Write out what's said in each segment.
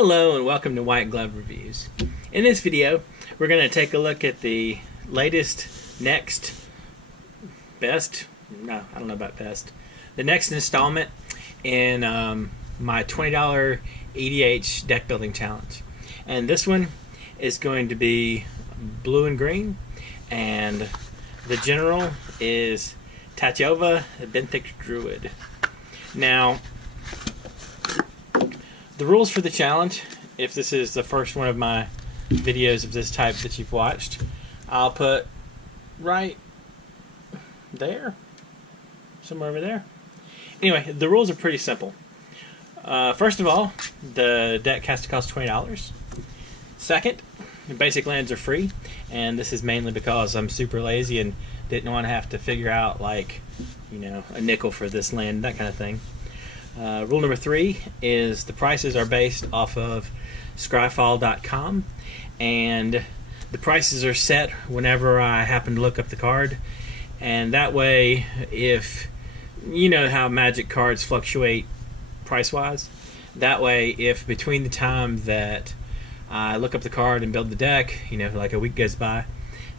Hello and welcome to White Glove Reviews. In this video, we're going to take a look at the latest, next, best, no, I don't know about best, the next installment in my $20 EDH Deck Building Challenge. And this one is going to be blue and green, and the general is Tatyova, Benthic Druid. Now, the rules for the challenge, if this is the first one of my videos of this type that you've watched, I'll put right there, somewhere over there. Anyway, the rules are pretty simple. First of all, the deck has to cost $20. Second, the basic lands are free, and this is mainly because I'm super lazy and didn't want to have to figure out, like, you know, a nickel for this land, that kind of thing. Rule number 3 is the prices are based off of scryfall.com, and the prices are set whenever I happen to look up the card, and that way, if you know how Magic cards fluctuate price-wise, that way if between the time that I look up the card and build the deck, you know, like a week goes by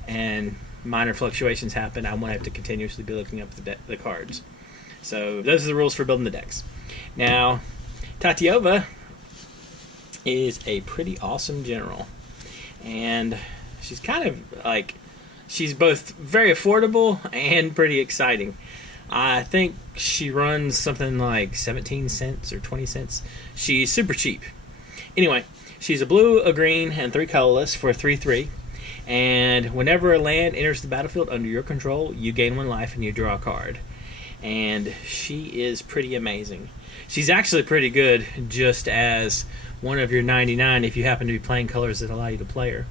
and minor fluctuations happen, I won't have to continuously be looking up the cards. So those are the rules for building the decks. Now, Tatyova is a pretty awesome general, and she's kind of like, she's both very affordable and pretty exciting. I think she runs something like 17 cents or 20 cents. She's super cheap. Anyway, she's a blue, a green, and 3 colorless for a 3/3. And whenever a land enters the battlefield under your control, you gain 1 life and you draw a card. And she is pretty amazing. She's actually pretty good just as one of your 99 if you happen to be playing colors that allow you to play her.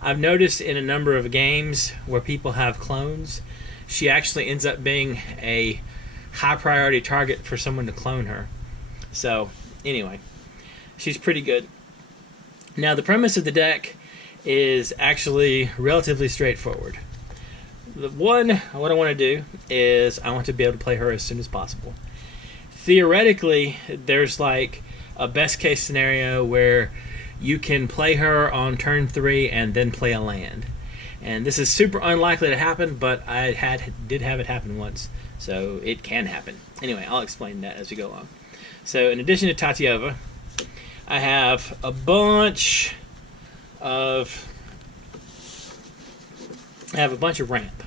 I've noticed in a number of games where people have clones, she actually ends up being a high priority target for someone to clone her. So anyway, she's pretty good. Now, the premise of the deck is actually relatively straightforward. What I want to do is I want to be able to play her as soon as possible. Theoretically, there's like a best case scenario where you can play her on turn 3 and then play a land. And this is super unlikely to happen, but I did have it happen once, so it can happen. Anyway, I'll explain that as we go along. So in addition to Tatyova, I have a bunch of ramp.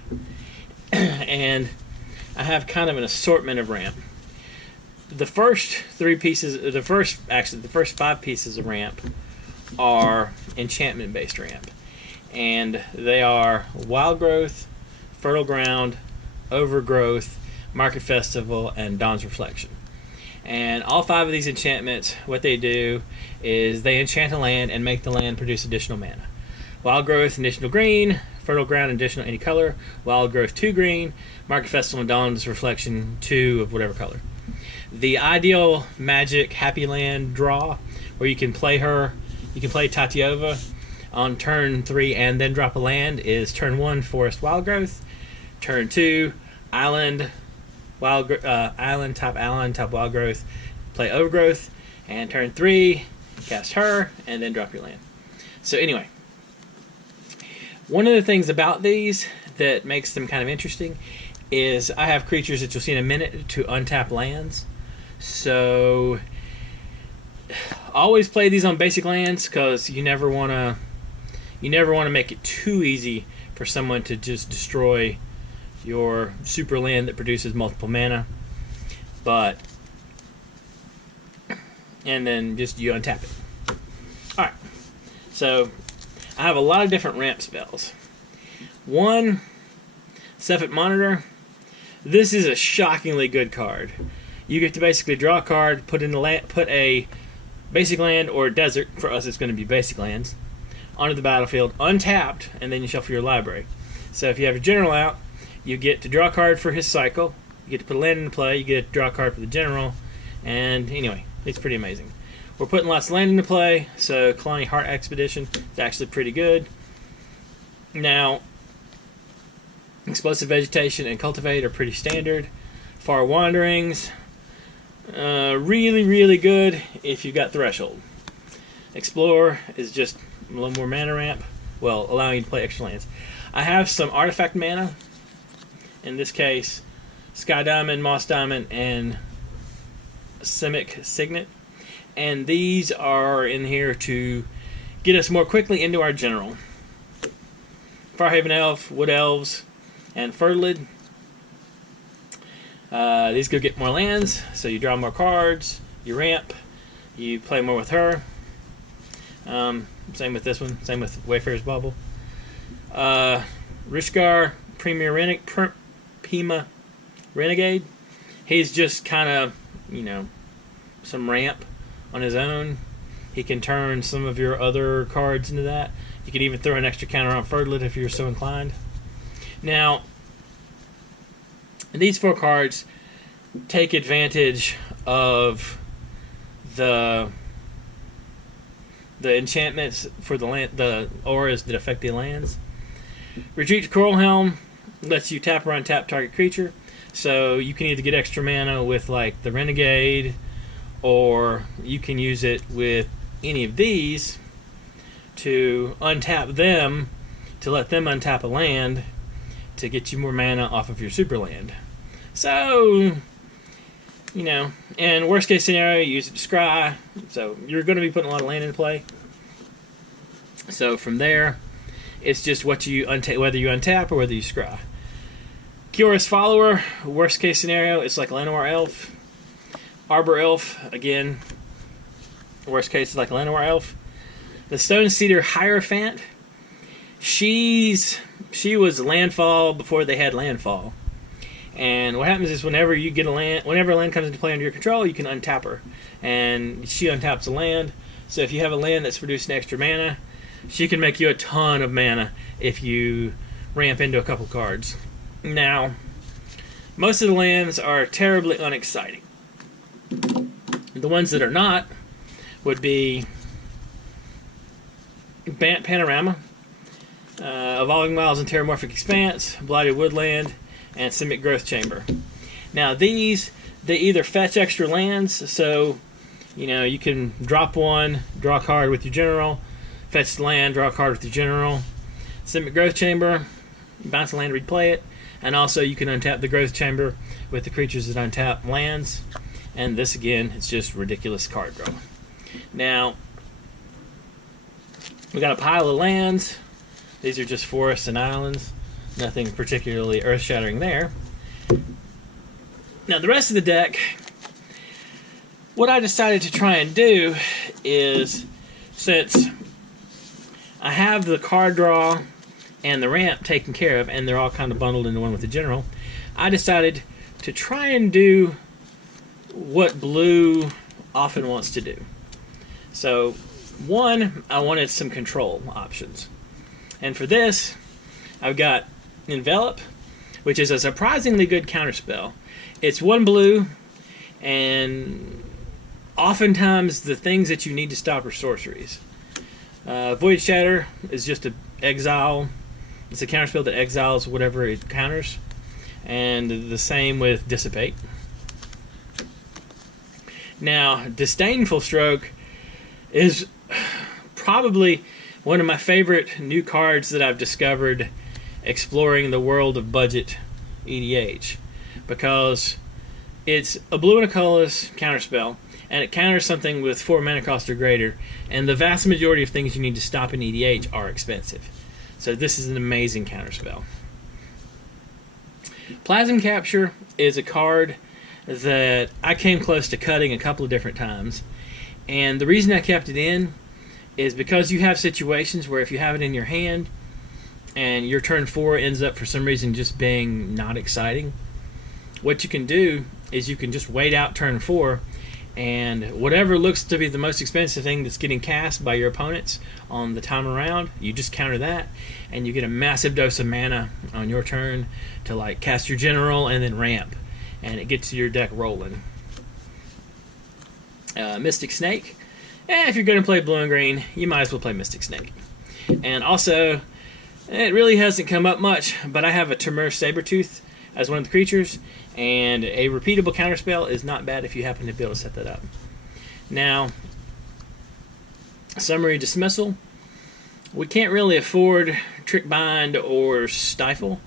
And I have kind of an assortment of ramp. The first 5 pieces of ramp are enchantment based ramp. And they are Wild Growth, Fertile Ground, Overgrowth, Market Festival, and Dawn's Reflection. And all 5 of these enchantments, what they do is they enchant a land and make the land produce additional mana. Wild Growth, additional green. Fertile Ground, additional any color. Wild Growth, 2 green. Market Festival and Dawn's Reflection, 2 of whatever color. The ideal Magic Happy Land draw, where you can play her, you can play Tatyova on turn 3 and then drop a land, is turn 1 Forest Wild Growth, turn 2 Island top Wild Growth, play Overgrowth, and turn 3 cast her and then drop your land. So anyway, one of the things about these that makes them kind of interesting is I have creatures that you'll see in a minute to untap lands. So always play these on basic lands because you never want to make it too easy for someone to just destroy your super land that produces multiple mana. And then just you untap it. Alright, so I have a lot of different ramp spells. 1, Cephalic Monitor. This is a shockingly good card. You get to basically draw a card, put a basic land or desert, for us it's going to be basic lands, onto the battlefield, untapped, and then you shuffle your library. So if you have a general out, you get to draw a card for his cycle, you get to put a land into play, you get to draw a card for the general, and anyway, it's pretty amazing. We're putting lots of land into play, so Kalani Heart Expedition is actually pretty good. Now, Explosive Vegetation and Cultivate are pretty standard. Far Wanderings, really, really good if you've got Threshold. Explore is just a little more mana ramp, well, allowing you to play extra lands. I have some artifact mana, in this case, Sky Diamond, Moss Diamond, and Simic Signet. And these are in here to get us more quickly into our general. Farhaven Elf, Wood Elves, and Fertilid. These go get more lands, so you draw more cards, you ramp, you play more with her. Same with this one, same with Wayfarer's Bauble. Rishgar, Pima Renegade. He's just kind of, you know, some ramp on his own. He can turn some of your other cards into that. You can even throw an extra counter on Fertilid if you're so inclined. Now, these 4 cards take advantage of the enchantments for the auras that affect the lands. Retreat to Coral Helm lets you tap or untap target creature. So you can either get extra mana with like the Renegade, or you can use it with any of these to untap them, to let them untap a land to get you more mana off of your super land. So, you know, and worst case scenario, you use it to scry. So you're going to be putting a lot of land into play. So from there, it's just what you whether you untap or whether you scry. Curious Follower, worst case scenario, it's like Llanowar Elf. Arbor Elf, again, worst case is like Llanowar Elf. The Stone Cedar Hierophant, she was landfall before they had landfall. And what happens is whenever you get a land, whenever a land comes into play under your control, you can untap her. And she untaps a land. So if you have a land that's producing extra mana, she can make you a ton of mana if you ramp into a couple cards. Now, most of the lands are terribly unexciting. The ones that are not would be Bant Panorama, Evolving Wilds and Terramorphic Expanse, Blighted Woodland, and Simic Growth Chamber. Now these, they either fetch extra lands, so you know you can drop one, draw a card with your general, fetch the land, draw a card with your general. Simic Growth Chamber, bounce a land, replay it, and also you can untap the Growth Chamber with the creatures that untap lands. And this again, it's just ridiculous card draw. Now, we got a pile of lands. These are just forests and islands. Nothing particularly earth-shattering there. Now, the rest of the deck, what I decided to try and do is, since I have the card draw and the ramp taken care of, and they're all kind of bundled into one with the general, I decided to try and do what blue often wants to do. So, one, I wanted some control options. And for this, I've got Envelop, which is a surprisingly good counterspell. It's 1 blue, and oftentimes the things that you need to stop are sorceries. Void Shatter is just an exile. It's a counterspell that exiles whatever it counters. And the same with Dissipate. Now, Disdainful Stroke is probably one of my favorite new cards that I've discovered exploring the world of budget EDH, because it's a blue and a colorless counterspell, and it counters something with 4 mana cost or greater, and the vast majority of things you need to stop in EDH are expensive. So this is an amazing counterspell. Plasm Capture is a card that I came close to cutting a couple of different times, and the reason I kept it in is because you have situations where if you have it in your hand and your turn 4 ends up for some reason just being not exciting, what you can do is you can just wait out turn 4, and whatever looks to be the most expensive thing that's getting cast by your opponents on the time around, you just counter that, and you get a massive dose of mana on your turn to like cast your general and then ramp, and it gets your deck rolling. Mystic Snake. If you're going to play blue and green, you might as well play Mystic Snake. And also, it really hasn't come up much, but I have a Temur Sabertooth as one of the creatures, and a repeatable counterspell is not bad if you happen to be able to set that up. Now, Summary Dismissal. We can't really afford Trick Bind or Stifle,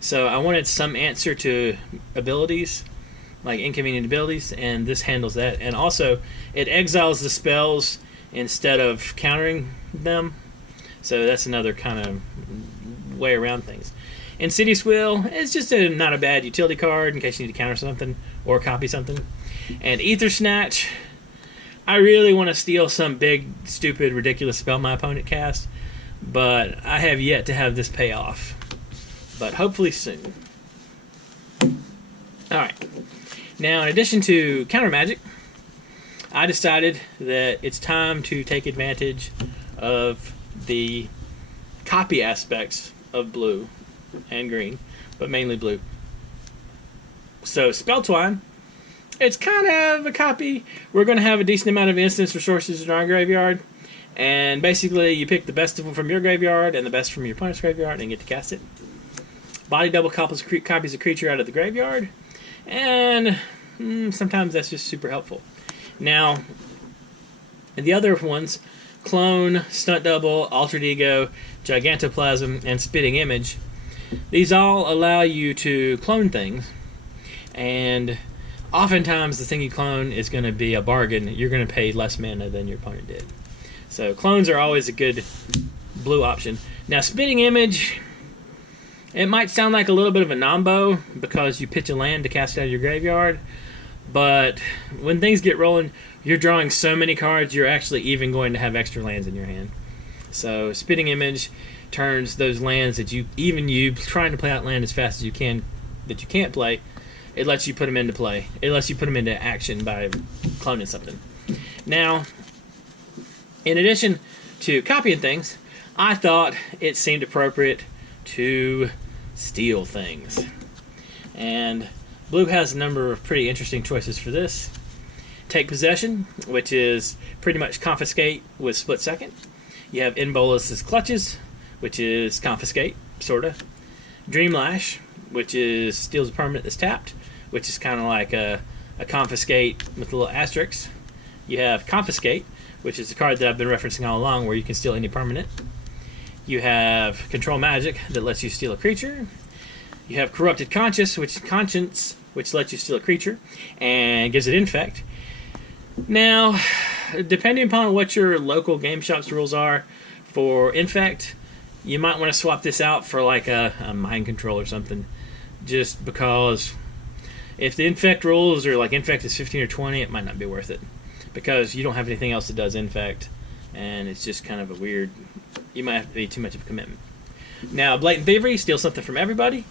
so I wanted some answer to abilities, like inconvenient abilities, and this handles that. And also, it exiles the spells instead of countering them, so that's another kind of way around things. Insidious Will is just not a bad utility card in case you need to counter something or copy something. And Ether Snatch, I really want to steal some big, stupid, ridiculous spell my opponent cast, but I have yet to have this pay off. But hopefully soon. Alright. Now, in addition to counter magic, I decided that it's time to take advantage of the copy aspects of blue and green, but mainly blue. So, Spell Twine, it's kind of a copy. We're going to have a decent amount of instance resources in our graveyard, and basically you pick the best of them from your graveyard and the best from your opponent's graveyard and get to cast it. Body double copies a creature out of the graveyard, and sometimes that's just super helpful. Now, the other ones, Clone, Stunt Double, Altered Ego, Gigantoplasm, and Spitting Image, these all allow you to clone things, and oftentimes the thing you clone is going to be a bargain. You're going to pay less mana than your opponent did. So clones are always a good blue option. Now, Spitting Image, it might sound like a little bit of a nombo because you pitch a land to cast it out of your graveyard, but when things get rolling, you're drawing so many cards, you're actually even going to have extra lands in your hand. So Spitting Image turns those lands that you trying to play out land as fast as you can that you can't play, it lets you put them into play. It lets you put them into action by cloning something. Now, in addition to copying things, I thought it seemed appropriate to steal things. And blue has a number of pretty interesting choices for this. Take Possession, which is pretty much Confiscate with Split Second. You have In Bolus's Clutches, which is Confiscate, sorta. Dream Lash, which is steals a permanent that's tapped, which is kind of like a Confiscate with a little asterisk. You have Confiscate, which is the card that I've been referencing all along, where you can steal any permanent. You have Control Magic, that lets you steal a creature. You have Corrupted Conscience, which lets you steal a creature and gives it Infect. Now, depending upon what your local game shop's rules are for Infect, you might want to swap this out for like a Mind Control or something, just because if the Infect rules are like Infect is 15 or 20, it might not be worth it because you don't have anything else that does Infect, and it's just kind of a weird, you might have to be too much of a commitment. Now, Blatant Thievery steals something from everybody,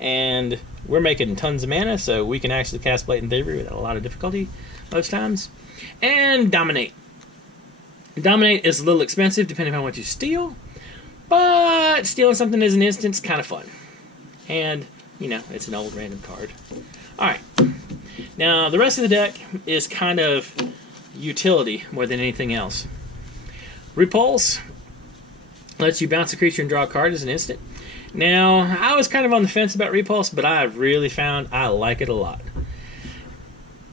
and we're making tons of mana, so we can actually cast Blatant Thievery without a lot of difficulty most times. And Dominate. Dominate is a little expensive depending on what you steal, but stealing something as an instance is kind of fun. And, you know, it's an old random card. Alright. Now, the rest of the deck is kind of utility more than anything else. Repulse lets you bounce a creature and draw a card as an instant. Now, I was kind of on the fence about Repulse, but I really found I like it a lot.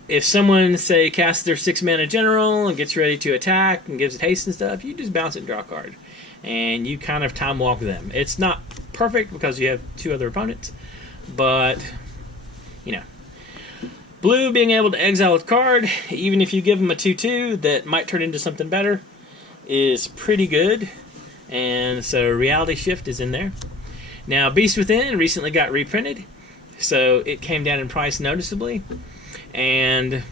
If someone, say, casts their 6-mana general and gets ready to attack and gives it haste and stuff, you just bounce it and draw a card. And you kind of time walk them. It's not perfect because you have 2 other opponents, but, you know. Blue being able to exile a card, even if you give them a 2/2 that might turn into something better, is pretty good. And so Reality Shift is in there. Now, Beast Within recently got reprinted, so it came down in price noticeably. And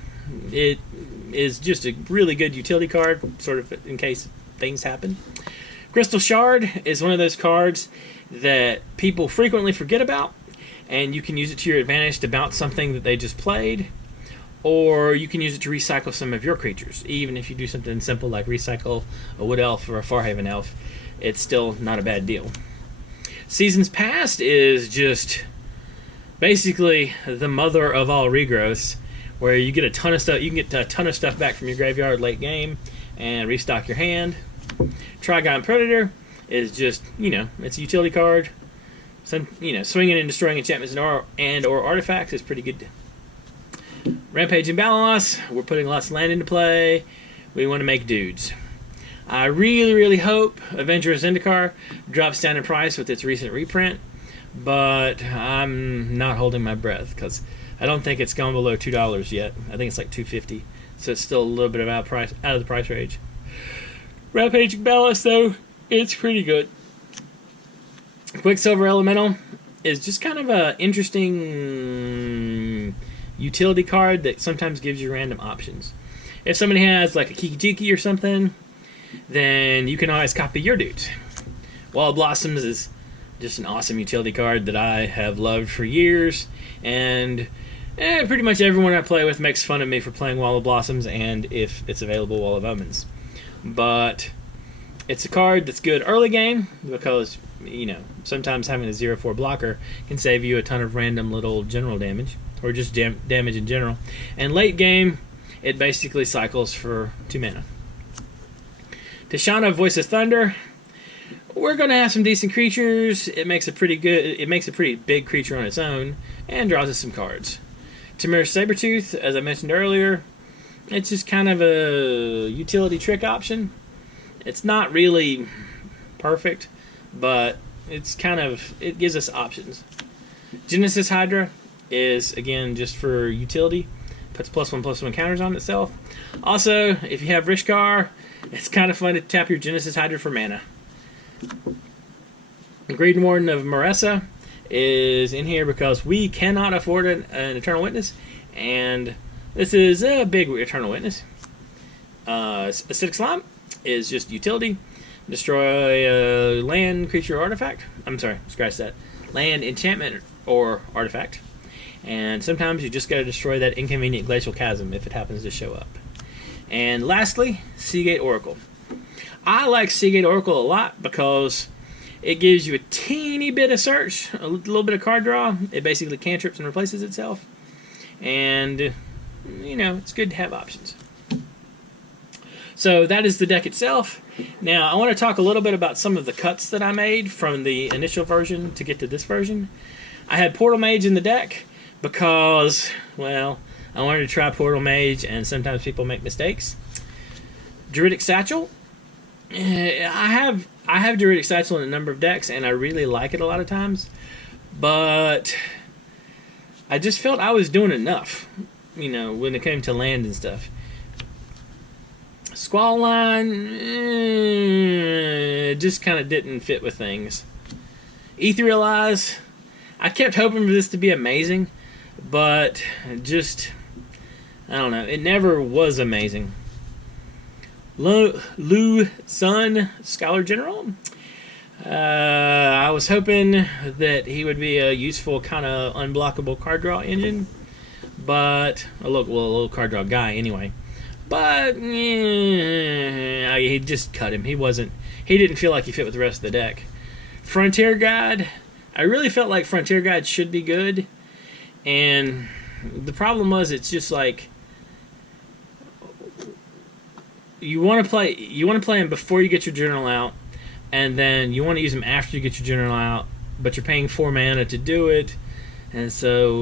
it is just a really good utility card, sort of in case things happen. Crystal Shard is one of those cards that people frequently forget about, and you can use it to your advantage to bounce something that they just played, or you can use it to recycle some of your creatures. Even if you do something simple like recycle a Wood Elf or a Farhaven Elf, it's still not a bad deal. Seasons Past is just basically the mother of all regrowths, where you get a ton of stuff. You can get a ton of stuff back from your graveyard late game and restock your hand. Trigon Predator is just, you know, it's a utility card. Some, you know, swinging and destroying enchantments and or artifacts is pretty good. Rampage and Balanos, we're putting lots of land into play. We want to make dudes. I really, really hope Avenger of Zendikar drops down in price with its recent reprint, but I'm not holding my breath because I don't think it's gone below $2 yet. I think it's like $2.50, so it's still a little bit out of the price range. Rampaging Ballast, though, it's pretty good. Quicksilver Elemental is just kind of a interesting utility card that sometimes gives you random options. If somebody has like a Kiki-Jiki or something, then you can always copy your dudes. Wall of Blossoms is just an awesome utility card that I have loved for years, and pretty much everyone I play with makes fun of me for playing Wall of Blossoms, and if it's available, Wall of Omens. But it's a card that's good early game because, you know, sometimes having a 0/4 blocker can save you a ton of random little general damage, or just damage in general. And late game, it basically cycles for 2 mana. Tishana, Voice of Thunder. We're going to have some decent creatures. It makes a pretty big creature on its own, and draws us some cards. Tamir Sabertooth, as I mentioned earlier, it's just kind of a utility trick option. It's not really perfect, but it gives us options. Genesis Hydra is, again, just for utility. Puts +1/+1 counters on itself. Also, if you have Rishkar, it's kind of fun to tap your Genesis Hydra for mana. Green Warden of Maressa is in here because we cannot afford an Eternal Witness, and this is a big Eternal Witness. Acidic Slime is just utility. Destroy a land, creature, or artifact. I'm sorry, scratch that. Land, enchantment, or artifact. And sometimes you just got to destroy that inconvenient Glacial Chasm if it happens to show up. And lastly, Seagate Oracle. I like Seagate Oracle a lot because it gives you a teeny bit of search, a little bit of card draw. It basically cantrips and replaces itself. And, you know, it's good to have options. So that is the deck itself. Now, I want to talk a little bit about some of the cuts that I made from the initial version to get to this version. I had Portal Mage in the deck because, well, I wanted to try Portal Mage, and sometimes people make mistakes. Druidic Satchel. I have Druidic Satchel in a number of decks, and I really like it a lot of times. But I just felt I was doing enough, you know, when it came to land and stuff. Squall Line just kind of didn't fit with things. Etherealize. I kept hoping for this to be amazing, but just, I don't know, it never was amazing. Lu Sun, Scholar General. I was hoping that he would be a useful kind of unblockable card draw engine, but a little card draw guy anyway. But he just cut him. He didn't feel like he fit with the rest of the deck. Frontier Guide. I really felt like Frontier Guide should be good, and the problem was it's just like you want to play him before you get your journal out, and then you want to use him after you get your journal out, but you're paying 4 mana to do it, and so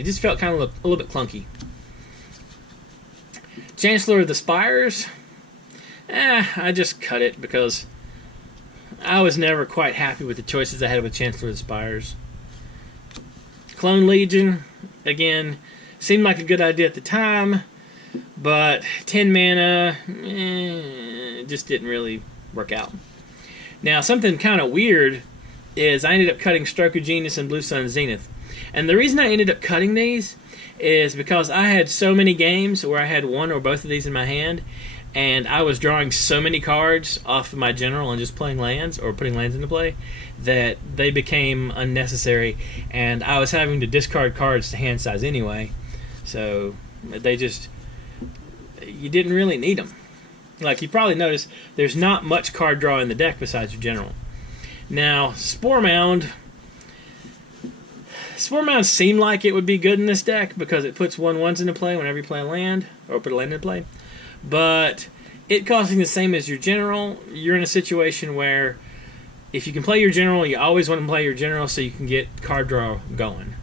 it just felt kind of a little bit clunky. Chancellor of the Spires. I just cut it because I was never quite happy with the choices I had with Chancellor of the Spires. Clone Legion, again, seemed like a good idea at the time, but 10 mana just didn't really work out. Now, something kind of weird is I ended up cutting Stroke of Genius and Blue Sun Zenith. And the reason I ended up cutting these is because I had so many games where I had one or both of these in my hand, and I was drawing so many cards off of my general and just playing lands or putting lands into play that they became unnecessary, and I was having to discard cards to hand size anyway, so you didn't really need them. Like you probably noticed, there's not much card draw in the deck besides your general. Now, Spore Mound seemed like it would be good in this deck because it puts 1/1s into play whenever you play a land, or put a land into play. But it costing the same as your general, you're in a situation where if you can play your general, you always want to play your general so you can get card draw going.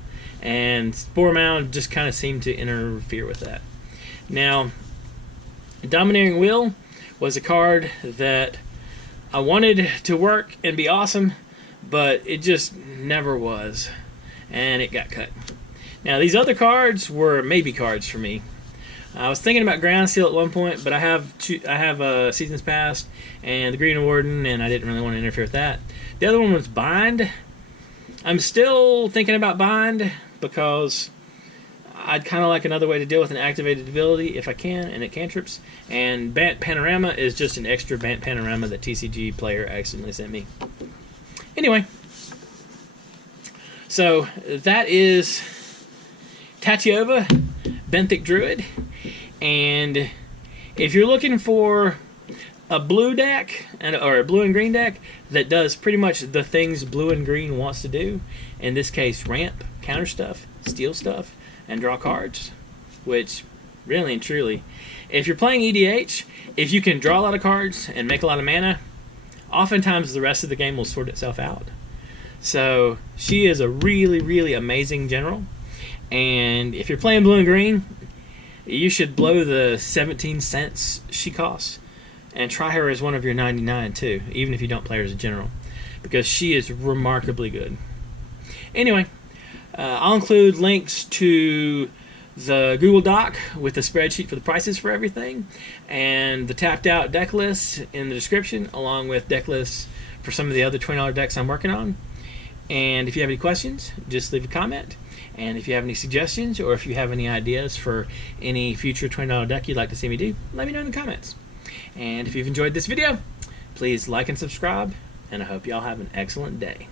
And Spore Mound just kind of seemed to interfere with that. Now, Domineering Will, was a card that I wanted to work and be awesome, but it just never was, and it got cut. Now these other cards were maybe cards for me. I was thinking about Ground Seal at one point, but I have Seasons Past and the Green Warden, and I didn't really want to interfere with that. The other one was Bind. I'm still thinking about Bind because I'd kind of like another way to deal with an activated ability if I can, and it cantrips. And Bant Panorama is just an extra Bant Panorama that TCG player accidentally sent me. Anyway, so that is Tatyova, Benthic Druid. And if you're looking for a blue deck, or a blue and green deck that does pretty much the things blue and green wants to do, in this case ramp, counter stuff, steal stuff, and draw cards, which really and truly, if you're playing EDH, if you can draw a lot of cards and make a lot of mana, oftentimes the rest of the game will sort itself out. So she is a really, really amazing general, and if you're playing blue and green, you should blow the 17 cents she costs and try her as one of your 99 too, even if you don't play her as a general, because she is remarkably good. Anyway, I'll include links to the Google Doc with the spreadsheet for the prices for everything, and the tapped out deck lists in the description, along with deck lists for some of the other $20 decks I'm working on. And if you have any questions, just leave a comment. And if you have any suggestions, or if you have any ideas for any future $20 deck you'd like to see me do, let me know in the comments. And if you've enjoyed this video, please like and subscribe, and I hope y'all have an excellent day.